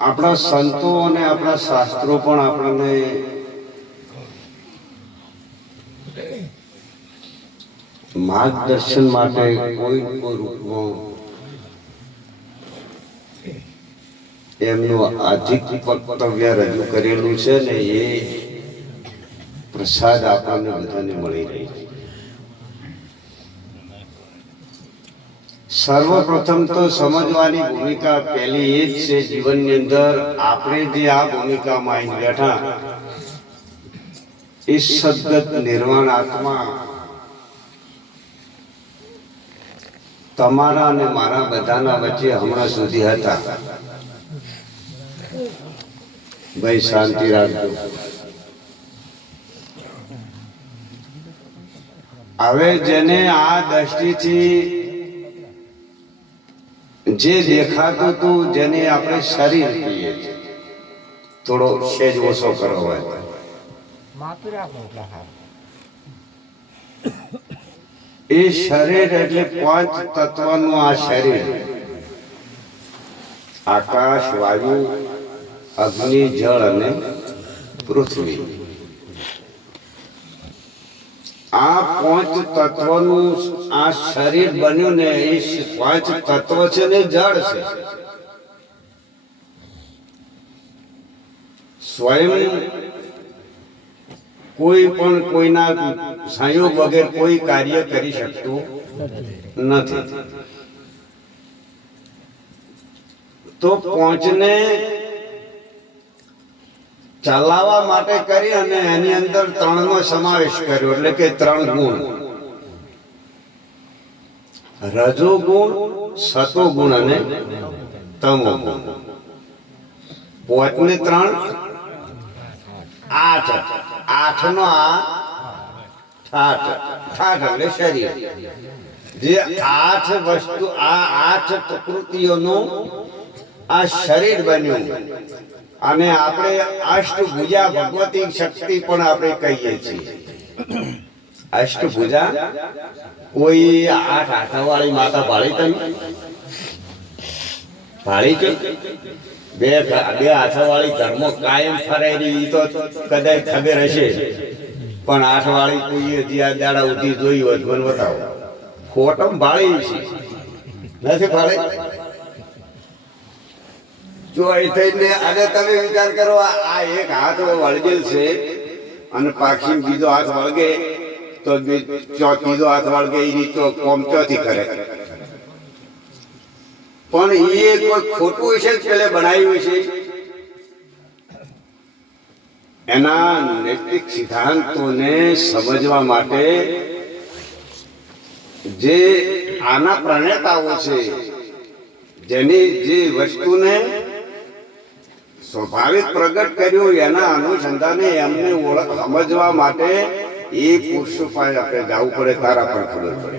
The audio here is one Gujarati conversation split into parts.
આપણા સંતો અને આપણા શાસ્ત્રો પણ આપણને માર્ગદર્શન માટે કોઈ રૂપમાં એમનું આધિક વક્તવ્ય રજૂ કરેલું છે ને, એ પ્રસાદ આપણને બધાને મળી રહી છે. સર્વપ્રથમ તો સમજવાની ભૂમિકા પહેલી એ જ છે જીવનની અંદર. આપણે જે આ ભૂમિકામાં આવીને બેઠા, એ સદગત નિર્વાણ આત્મા તમારા અને મારા બધાના વચ્ચે હમણાં સુધી હતા. ભાઈ શાંતિ રાખજો. હવે જેને આ દ્રષ્ટિથી જે દેખાતું હતું, જેને આપણે શરીર કહીએ છીએ, થોડો સેજ ઓછો કરવો હોય, એ શરીર એટલે પાંચ તત્વનું આ શરીર. આકાશ, વાયુ, અગ્નિ, જળ અને પૃથ્વી. આ પાંચ તત્વનું આ શરીર બન્યું ને, એ પાંચ તત્વ છે ને જળ છે. સ્વયં કોઈ પણ કોઈના સંયોગ વગર કોઈ કાર્ય કરી શકતું નથી. તો પાંચને ચલાવવા માટે કરી અને એની અંદર ત્રણનો સમાવેશ કર્યો, એટલે કે ત્રણ ગુણ: રજો ગુણ, સતો ગુણ અને તમો ગુણ. પાંચને ત્રણ, આઠ. આઠનો ઠાઠ એટલે શરીર. જે આઠ વસ્તુ, આ આઠ પ્રકૃતિઓનું આ શરીર બન્યું. અને આપણે અષ્ટભુજા ભગવતી શક્તિ પણ આપણે કહીએ છીએ. અષ્ટભુજા કોઈ આઠ હાથવાળી માતા ભાળી? તમે ભાળી છે? બે હાથવાળી ઘરમાં કાયમ ફરેલી તો કદાચ ખબર હશે, પણ આઠવાળી કોઈ દાડા ઉધી જોઈ હોય મને બતાવો. ખોટમ ભાળી છે, નથી ભાળી? જો એ થઈને અને તમે વિચાર કરો, આ એક હાથ વળગેલ છે અને પાછી બીજો હાથ વળગે તો ત્રીજો હાથ વળગે, એ રીત તો કોમ ચોથી કરે. પણ એ કોઈ ખોટું છે પેલે બનાવ્યું છે. એના નૈતિક સિદ્ધાંતોને સમજવા માટે જે આના પ્રણેતાઓ છે, જેની જે વસ્તુને સ્વાભાવિક પ્રગટ કર્યું, એના અનુસંધાને એમને સમજવા માટે એ પુરુષો પાસે આપણે જવું પડે, તારા પર ખબર પડે.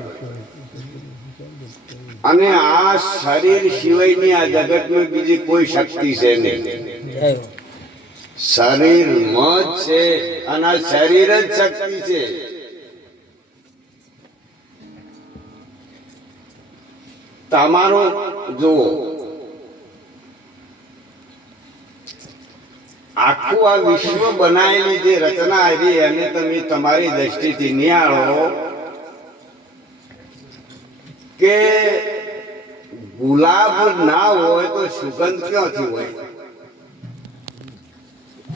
અને આ શરીર સિવાયની આ જગતમાં બીજી કોઈ શક્તિ છે નહીં. શરીરમાં જ છે, અને આ શરીર જ શક્તિ છે. તમારું જુઓ, આખું આ વિશ્વ બનાવેલી જે રચના આવી, એને તમે તમારી દ્રષ્ટિથી નિહાળો કે ગુલાબ ના હોય તો સુગંધ ક્યાંથી હોય?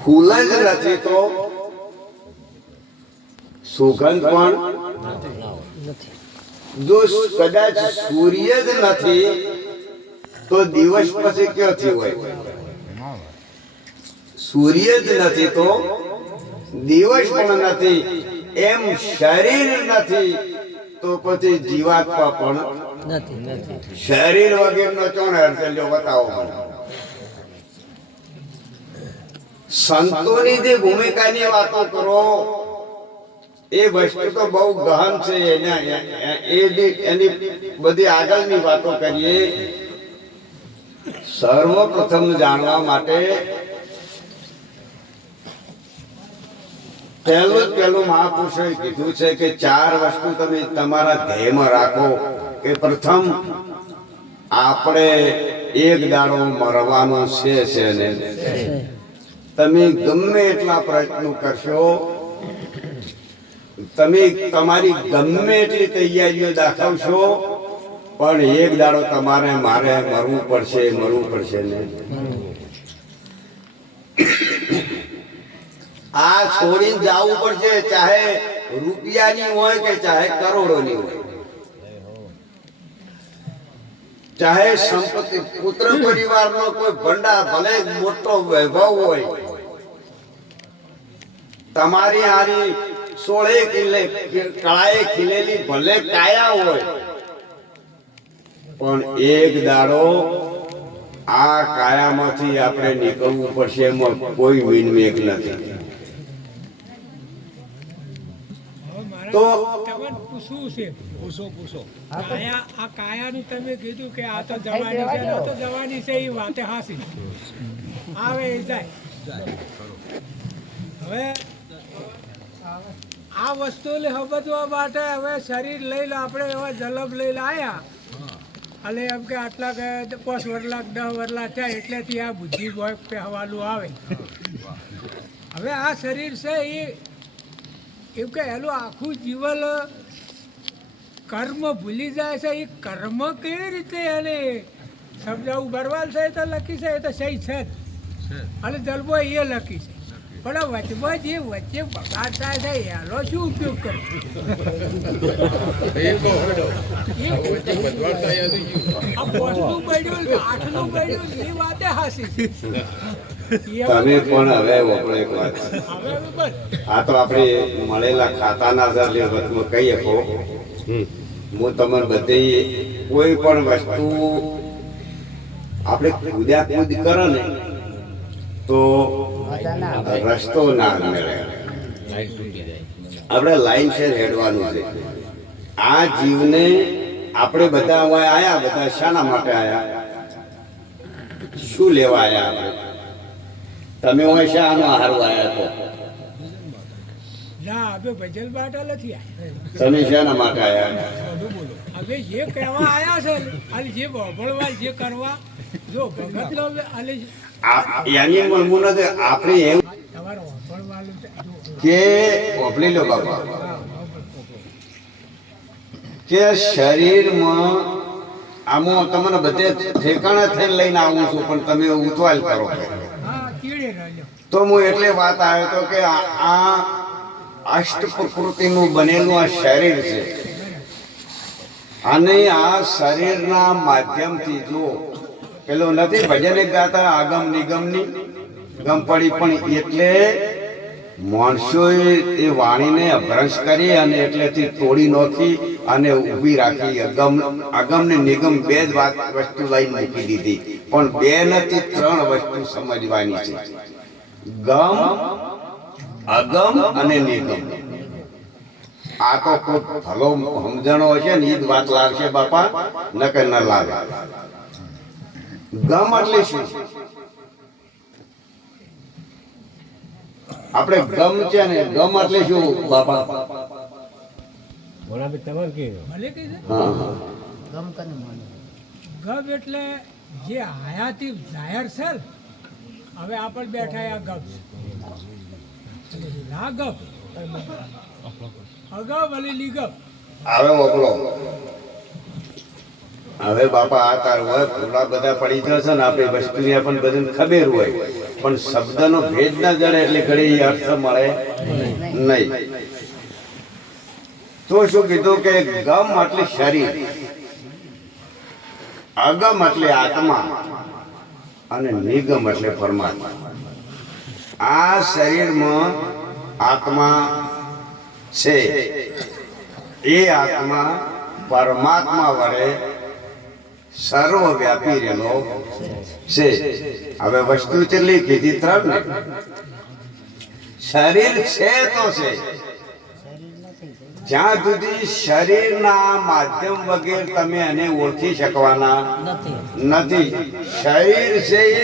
ફૂલ જ નથી તો સુગંધ પણ નથી. જો કદાચ સૂર્ય જ નથી તો દિવસ પછી ક્યાંથી હોય? સૂર્ય જ નથી તો દિવસ પણ નથી. એમ શરીર નથી તો પછી જીવાત્મા પણ નથી. શરીર વગેરેનો ચોણ અર્થ લ્યો, બતાવો મને. સંતોની જે ભૂમિકાની વાતો કરો, એ વસ્તુ તો બહુ ગહન છે. એની બધી આગળની વાતો કરીએ. સર્વપ્રથમ જાણવા માટે પહેલું મહાપુરુષોએ કીધું છે કે ચાર વસ્તુ તમે તમારા ધ્યેયમાં રાખો. કે પ્રથમ આપણે એક દાડો મરવાનું છે ને તમે ગમે એટલા પ્રયત્નો કરશો, તમે તમારી ગમે એટલી તૈયારીઓ દાખવશો, પણ એક દાડો તમારે મારે મરવું પડશે ને. આ છોડીને જવું પડશે, ચાહે રૂપિયાની હોય કે ચાહે કરોડોની હોય, ચાહે સંપત્તિ, પુત્ર પરિવારનો કોઈ ભંડાર ભલે મોટો વૈભવ હોય, તમારી હારી 16 કિલે કળાએ ખીલેલી ભલે કાયા હોય, પણ એક દાડો આ કાયામાંથી આપણે નીકળવું પડશે, એમાં કોઈ વિનમેક નથી. તો પૂછવું છે, પૂછો આ કાયાનું તમે કીધું કે આ તો જવાની છે, આ તો જવાની છે, એ વાતે હાસી આવે એ જાય. હવે આ વસ્તુ સમજવા માટે હવે શરીર લઈને આપણે એવા જલમ લઈને આવ્યા, અને એમ કે આટલા કે 5 વર્ષ 10 વર્ષ થાય એટલેથી આ બુદ્ધિ હોય પહેવાનું આવે. હવે આ શરીર છે એ એમ કે એનું આખું જીવન કર્મ ભૂલી જાય છે. એ કર્મ કેવી રીતે એને સમજાવું? બરવાલ છે તો લખી છે, એ તો સહી છે જ, અને જલબો એ લખી છે, પણ વચમાં જે વચ્ચે બગાડ થાય છે એનો શું ઉપયોગ કરે? આ 5નું પડ્યું 8નું પડ્યું એ વાતે હાસી. તમે પણ હવે વપરો એક વાત, આ તો આપણે મળેલા ખાતાના વચમાં કહી શકો. હું તમને બધી કોઈ પણ વસ્તુ આપણે કૂદ્યા કૂદ કરો ને તો રસ્તો ના મળે. આપણે લાઈન છે હેડવાનું છે. આ જીવને આપણે બધા આયા, બધા શાના માટે આયા? શું લેવા આયા આપણે? તમે હોય શાનો હારવા આયા તો? ના, હવે ભજન માટે નથી આવ્યા. તમે શાના માટે આયા? હવે જે કહેવા આયા છે અને જે ભળવા જે કરવા, જો ભગત લો અને યાની મળવું નથી. આપણે એમ તમારો ભળવાનું કે ઓપલી લો બાપા, કે શરીરમાં આમાં તમને બધે ઠેકાણા થઈને લઈને આવું છું, પણ તમે ઉતવાલ કરો. તો હું એટલે વાત આવ્યો હતો કે આ અષ્ટ પ્રકૃતિનું બનેલું આ શરીર છે, અને આ શરીરના માધ્યમથી જો પેલો નથી ભજન ગાતા આગમ નિગમની ગમ પડી, પણ એટલે માણસોએ એ વાણીને અભ્રંશ કરી અને એટલેથી તોડી નાખી અને ઊભી રાખી. આગમ ને નિગમ 2 જ વસ્તુ લઈને મૂકી દીધી, પણ 2 નથી 3 વસ્તુ સમજવાની છે. ગમ, અગમ અને નિગમ. આ તો કોઈ ભલો સમજણો હશે ને એ જ વાત લાગશે બાપા, નકર ન લાગે. ગમ એટલે શું? આપણે ગમ છે ને, ગમ એટલે શું બાપા? ભલે કે ગમ એટલે જે હયાતી જાહેર છે. હવે આપણે બેઠા આ ગપ ના ગપ અગમ અને નિગમ. હવે મોકલો. હવે બાપા આ તાર હોય પૂરા બધા પડી જશે ને, આપણી વસ્તુની પણ બધાને ખબર હોય, પણ શબ્દનો ભેદ ના જડે એટલે ઘડી અર્થ મળે નહીં. તો શું કીધું કે ગમ એટલે શરીર, અગમ એટલે આત્મા, અને નિગમ એટલે પરમાત્મા. આ શરીરમાં આત્મા છે, એ આત્મા પરમાત્મા વડે સર્વવ્યાપી રહેલો છે. હવે વસ્તુ કેટલી કીધી? 3 ને. શરીર છે તો છે, જ્યાં સુધી શરીરના માધ્યમ વગેરે તમે એને ઓળખી શકવાના નથી. શરીર છે એ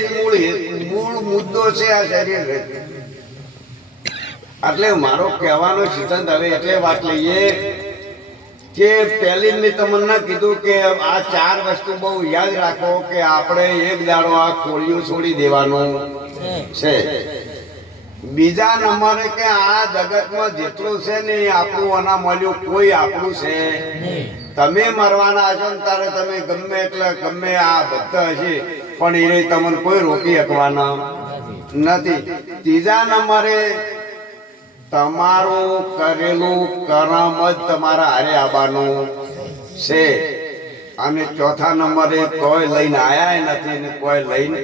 મૂળ મુદ્દો છે આ શરીર. એટલે મારો કહેવાનો સિદ્ધાંત હવે એટલે વાત લઈએ કે પહેલી મેં તમને ના કીધું કે આ ચાર વસ્તુ બહુ યાદ રાખો કે આપણે એક દાડો આ કોળિયું છોડી દેવાનું છે. બીજા નંબરે કે આ જગતમાં જેટલું છે ને એ આપણું અના મળ્યું કોઈ આપણું છે. તમે મરવાના છો ને તારે તમે ગમે એટલે ગમે આ બધા હશે પણ એ તમને કોઈ રોકી શકવાના નથી. ત્રીજા નંબરે તમારું કરેલું કર્મ જ તમારા હારે આવવાનું છે. અને ચોથા નંબરે કોઈ લઈને આયા નથી ને કોઈ લઈને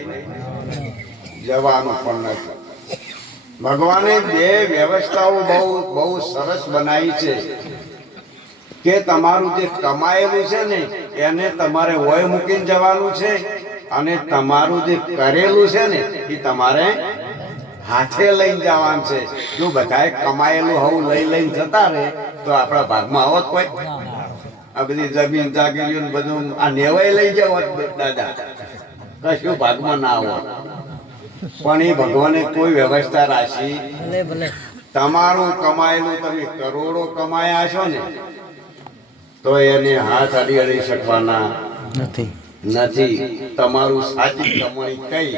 જવાનું પણ નથી. ભગવાને બે વ્યવસ્થાઓ બહુ બહુ સરસ બનાવી છે કે તમારું જે કમાયેલું છે ને એને તમારે વય મૂકીને જવાનું છે અને તમારું જે કરેલું છે ને એ તમારે હાથે લઈને જવાનું છે. જો બધાએ કમાયેલું હવું લઈને જતા રહે તો આપણા ભાગમાં આવત કોઈ? આ બધી જમીન જાગીરીઓ બધું આ નેવાય લઈ જવત દાદા, કશું ભાગમાં ના આવત. પણ એ ભગવાને કોઈ વ્યવસ્થા રાખી. તમારું કમાયેલું તમે કરોડો કમાયા છો ને તો એને હાથ અડી શકવાના નથી. તમારું સાચી કમાણી કઈ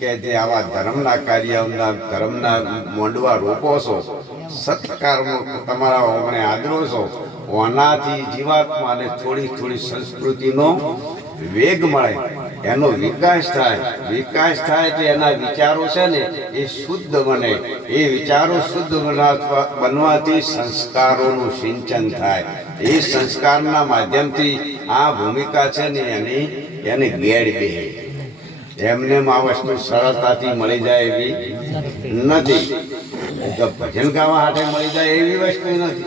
કે જે આવા ધર્મના કાર્યના ધર્મના મોંડવા રોપો છો, સત્કારમાં તમારા ઓગણે આદરો છો, ઓનાથી જીવાત્માને થોડી થોડી સંસ્કૃતિનો વેગ મળે, એનો વિકાસ થાય તો એના વિચારો છે ને એ શુદ્ધ બને. એ વિચારો શુદ્ધ બનવાથી સંસ્કારોનું સિંચન થાય. એ સંસ્કારના માધ્યમથી આ ભૂમિકા છે ને એને ગેડ બે. એમને આ વસ્તુ સરળતાથી મળી જાય એવી નથી. તો ભજન ગાવા હાથે મળી જાય એવી વસ્તુ નથી.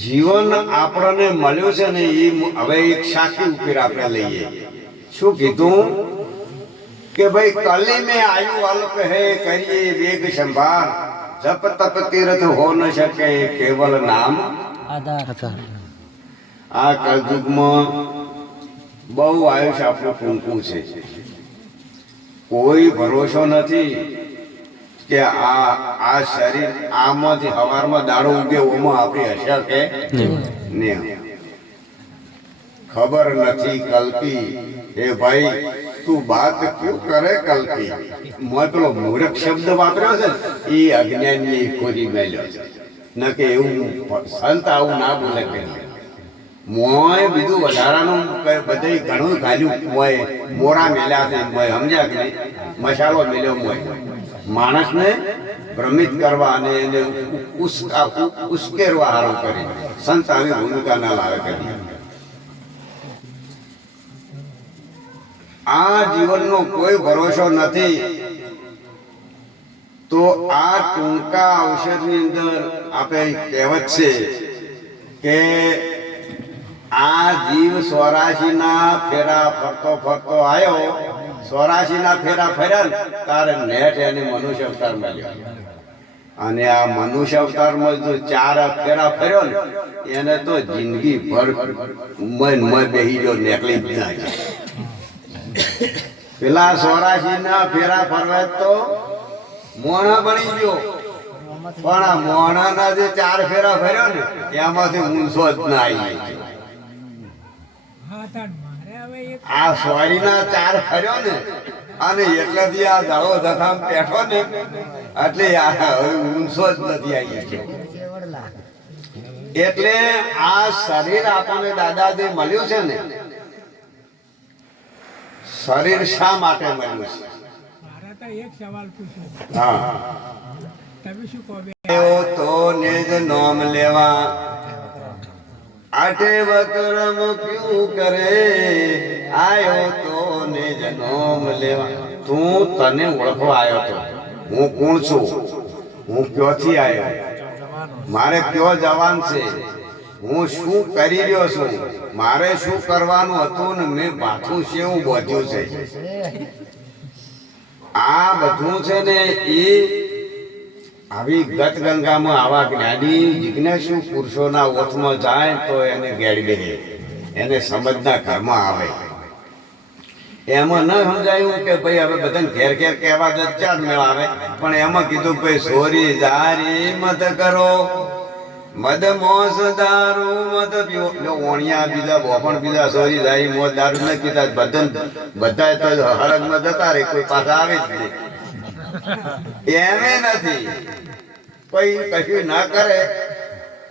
જીવન આપણને મળ્યું છે ને એ હવે એક સાખી ઉપર આપણે લઈએ. શું કીધું કે ભાઈ કલી મેં આયુ અલ્પ હે કરીએ વેગ સંભાળ, જપ તપ તીર્થ હો ન શકે કેવલ નામ આધાર. આ કલયુગમાં બહુ આયુષ આપણું ટૂંકું છે. કોઈ ભરોસો નથી કે આ શરીર આમાંથી હવારમાં દાડો ઉગે ઓમાં આપણી હશે કે નહીં. ખબર નથી કલ્પી. એ ભાઈ તું બાત ક્યું કરે કલ્પી? મેં પેલો મૂર્ખ શબ્દ વાપર્યો છે ને એ અજ્ઞાનની ખોરી મેલ્યો છે. ન કે એવું સંત આવું ના બોલે કે મોય બીજું વધારાનું બધે ઘણું ગાલ્યું મોય મોરા મેલ્યા છે મોય સમજ્યા કે નહીં? મસાલો મેલ્યો મોય માણસને ભ્રમિત કરવા અને એને ઉશ્કેરવા હારું કરી સંત આવી ભૂમિકા ના લાવે કરી. આ જીવનનો કોઈ ભરોસો નથી. તો આ ટૂંકા અવસરની અંદર આપણે કહેવત છે કે આ જીવ 84ના ફેરા ફરતો આવ્યો. 84ના ફેરા ફર્યા તારે નેટ એને મનુષ્ય અવતાર મળ્યો. અને આ મનુષ્ય અવતારમાં જો 4 ફેરા ફર્યો ને એને તો જિંદગી ભર મય બેહી ગયો નીકળી જ ના. પેલા 84ના ફેરા ફરવા તો મોણા બની ગયો, પણ આ મોણાના જે 4 ફેરા ફર્યો ને એમાંથી ઊંચો જ ના આવી. આ સોરીના 4 ફર્યો ને અને એટલેથી આ દાડો જથામ બેઠો ને એટલે હવે ઊંચો જ નથી આવી. એટલે આ શરીર આપણને દાદાજી મળ્યું છે ને, શરીર શા માટે મળ્યું છે? એક સવાલ પૂછો. હા, તમે શું કહો? તો નિજ નામ લેવા આઠે વકરમ ક્યું કરે, આયો તો નિજ નામ લેવા. તું તને ઓળખવા આવ્યો તો હું કોણ છું, હું ક્યોથી આવ્યો, મારે કયો જવાન છે, હું શું કરી રહ્યો છું, મારે શું કરવાનું હતું ને મેં પાછું શેવું બોધ્યું છે. આ બધું છે ને એ આવી ગત ગંગામાં આવા જ્ઞાની જિજ્ઞાસુ પુરુષોના ઓથમાં જાય તો એને ગેડી દે, એને સમજના ઘરમાં આવે. એમાં ન સમજાયું કે ભાઈ હવે બધાને ઘેર ઘેર કહેવા જ 4 મેળ આવે, પણ એમાં કીધું ભાઈ સોરી જારી મત કરો મદ મોસ દારૂ મદ પીવો જો ઓણિયા બીજા બોપણ બીજા સોરી જાય મોત દારૂ ન પીતા બધા તો હરગમાં જતા રહે કોઈ પાછા આવે જ નહીં એમે નથી કોઈ કશું ના કરે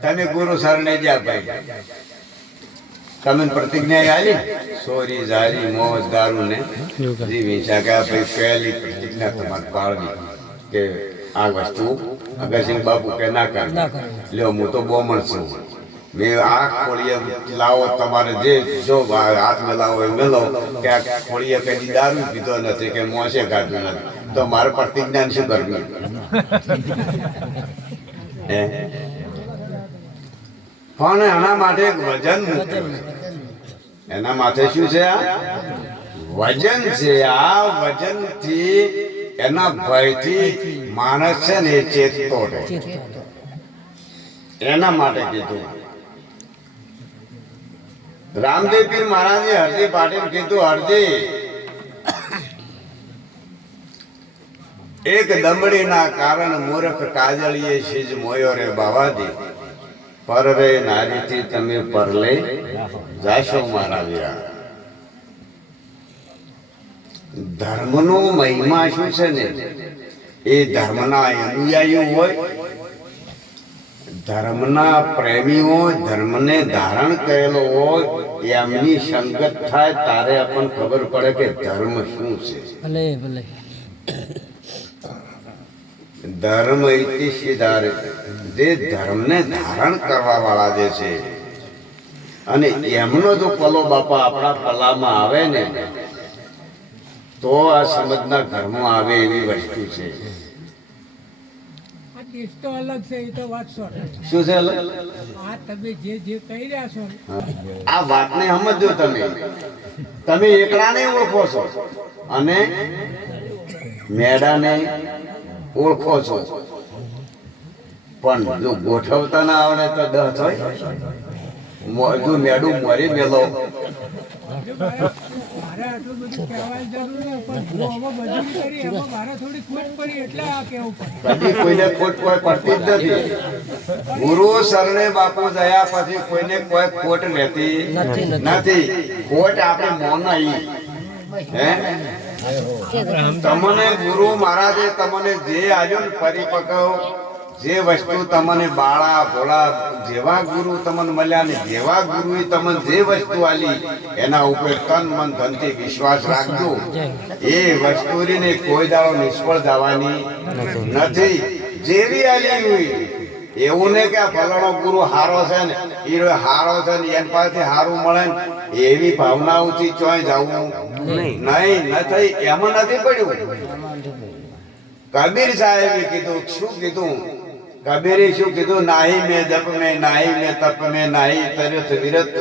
તમે ગુરુ સરને જ્યાં ભાઈ તમે પ્રતિજ્ઞા આલી સોરી જારી મોજ દારૂ ને જીવી શકે ભાઈ પહેલી પ્રતિજ્ઞા તમારે પાળવી કે આ વસ્તુ અગરસિંહ બાપુ કે ના કર લ્યો હું તો બોમણ છું મેં આ ખોળીએ લાવો તમારે જે જો હાથ મેલાવો એ મેલો કે આ ખોળીએ કદી દારૂ પીધો નથી કે મોસે કાઢ્યું નથી તો મારે પ્રતિજ્ઞા શું કરવી પણ એના માટે એક વજન એના માથે શું છે આ વજન છે આ વજન થી એના ભયથી માણસ છે ને એ ચેતતો રહે એના માટે કીધું રામદેવ પીર મહારાજે હરદી પાટીલ કીધું હરદી એક દમડીના કારણ મૂર્ખ કાજળીએ શીજ મોયો રે બાવાજી પર રે નારીથી તમે પરલે જાશો મારા વીરા ધર્મનો મહિમા શું છે ને એ ધર્મના અનુયાયીઓ હોય ધર્મના પ્રેમીઓ ધર્મને ધારણ કરેલો હોય એમની સંગત થાય તારે આપણને ખબર પડે કે ધર્મ શું છે ભલે ભલે ધર્મ ઇતિ સિદ્ધારે જે ધર્મને ધારણ કરવા વાળા જે છે અને એમનો જો પલો બાપા આપણા પલામાં આવે ને તો આ સમજના ઘરમાં આવે એવી વસ્તુ છે આ દેશ તો અલગ છે એ તો વાત સો શું છે અલગ? આ તમે જે કહી રહ્યા છો આ વાતને સમજો તમે એકલાને ઓળખો છો અને મેડાને ઓળખો છો પણ જો ગોઠવતા ના આવડે તો 10 થાય જો મેડું મરી મેલો મારે આટલું બધું કહેવાની જરૂર નહીં પણ હું આમાં બધું કરી એમાં મારે થોડી ખોટ પડી એટલે આ કહેવું પડે કદી કોઈને ખોટ કોઈ પડતી જ નથી ગુરુ સરને બાપુ દયા પછી કોઈને કોઈ ખોટ રહેતી નથી ખોટ આપણે મોનાઈ હે તમને ગુરુ મહારાજે તમને જે આલ્યું ને પરિપક્વ જે વસ્તુ તમને બાળા ભોળા જેવા ગુરુ તમને મળ્યા ને જેવા ગુરુએ તમને જે વસ્તુ આલી એના ઉપર તન મન ધનથી વિશ્વાસ રાખજો એ વસ્તુને કોઈ દાડો નિષ્ફળ જવાની નથી જેવી આલી હોય એવું ને કે આ ફલાણો ગુરુ હારો છે ને એ હારો છે ને એની પાસેથી હારું મળે ને એવી ભાવનાઓથી ચોય જવું નહીં નથી એમાં નથી પડ્યું કબીર સાહેબે કીધું શું કીધું કબીરે શું કીધું નાહી મેં જપ મેં નાહી મેં તપ મેં નાહી તીર્થ વિરત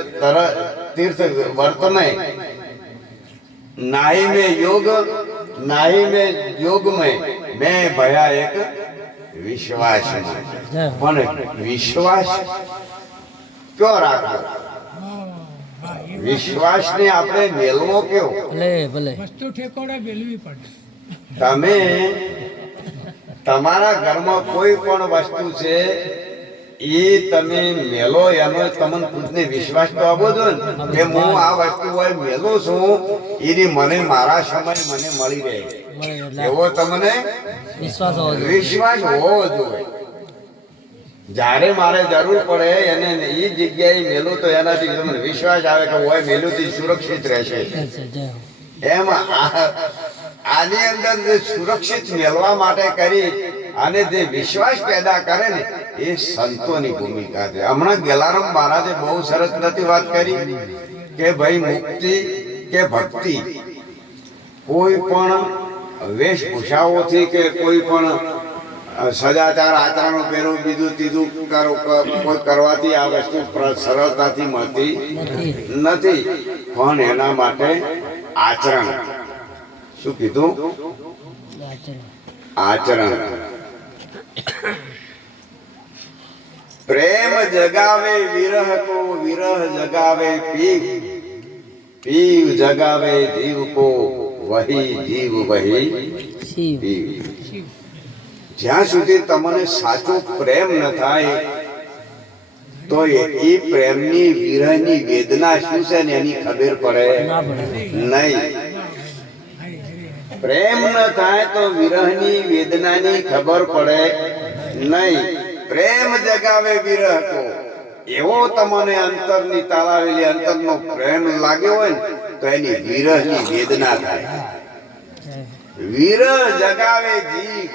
તીર્થ વર્ત મેં નાહી મેં યોગ મેં ભયા એક વિશ્વાસ પણ વિશ્વાસ કયો રાખવો વિશ્વાસ ને આપણે મેળવો કેવો ભલે ભલે વસ્તુ ઠેકોડે મેળવી પડે તમે તમારા ઘરમાં કોઈ પણ વસ્તુ છે એ તમે મેલો એનો તમને ખુદને વિશ્વાસ તો આપો છો ને કે હું આ વસ્તુ હોય મેલો છું એની મને મારા સમય મને મળી રહે એવો તમને વિશ્વાસ હોવો જોઈએ. વિશ્વાસ હોવો જોઈએ જ્યારે મારે જરૂર પડે એને એ જગ્યાએ મેલું તો એનાથી તમને વિશ્વાસ આવે કે હોય મેલું થી સુરક્ષિત રહેશે એમ આની અંદર જે સુરક્ષિત મેળવા માટે કરી અને જે વિશ્વાસ પેદા કરે ને એ સંતોની ભૂમિકા છે હમણાં ગેલારામ મહારાજે બહુ સરસ નથી વાત કરી કે ભાઈ મુક્તિ કે ભક્તિ કોઈ પણ વેશભૂષાઓથી કે કોઈ પણ સદાચાર આચરણો પહેરવું બીજું ત્રીજું કોઈ કરવાથી આ વસ્તુ સરળતાથી મળતી નથી પણ એના માટે આચરણ શું કીધું આચરણ પ્રેમ જગાવે વિરહ કો વિરહ જગાવે પીવ પીવ જગાવે જીવ કો વહી જીવ વહી પીવ જ્યાં સુધી તમને સાચો પ્રેમ ન થાય તો એ પ્રેમની વિરહની વેદના શું છે ને એની ખબર પડે નહીં. પ્રેમ ન થાય તો વિરહની વેદનાની ખબર પડે નહીં. પ્રેમ જગાવે વિરહ કો, એવો તમને અંતરની તાલાવેલી અંતરનો પ્રેમ લાગ્યો હોય ને તો એની વિરહની વેદના થાય. વિરહ જગાવે જીવ,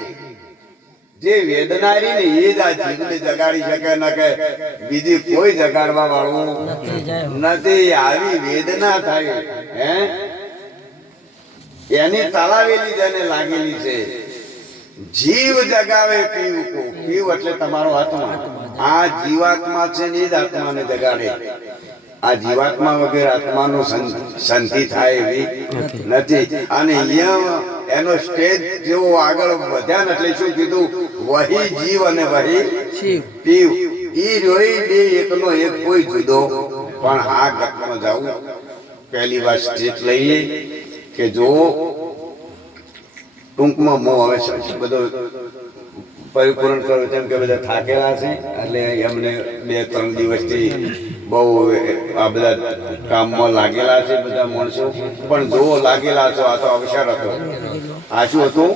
જે વેદનારી ને એ જ આ જીવને જગાડી શકે ન કે બીજી કોઈ જગાડવા વાળું નથી. આવી વેદના થાય હે એની તાલાવેલી જેને લાગેલી છે. જીવ જગાવે પીવ કો, પીવ એટલે તમારો આત્મા. આ જીવાત્મા છે ને એ જ આત્માને જગાડે. આ જીવાત્મા વગર આત્માનું શાંતિ થાય એવી નથી. અને અહીંયા એનો સ્ટેજ જેવો આગળ વધ્યા ને એટલે શું કીધું, વહી જીવ અને વહી પીવ. ઈ રોઈ બે એકનો એક કોઈ જુદો. પણ આ ગતમાં જાવું પહેલી વાર સ્ટેજ લઈ લે કે જો ટૂંકમાં મો હવે બધો પરિપૂર્ણ કરું તેમ કે બધા થાકેલા છે એટલે એમને 2-3 દિવસથી બહુ આ બધા કામમાં લાગેલા છે બધા માણસો. પણ જો લાગેલા છો આ તો અવસર હતો. આ શું હતું?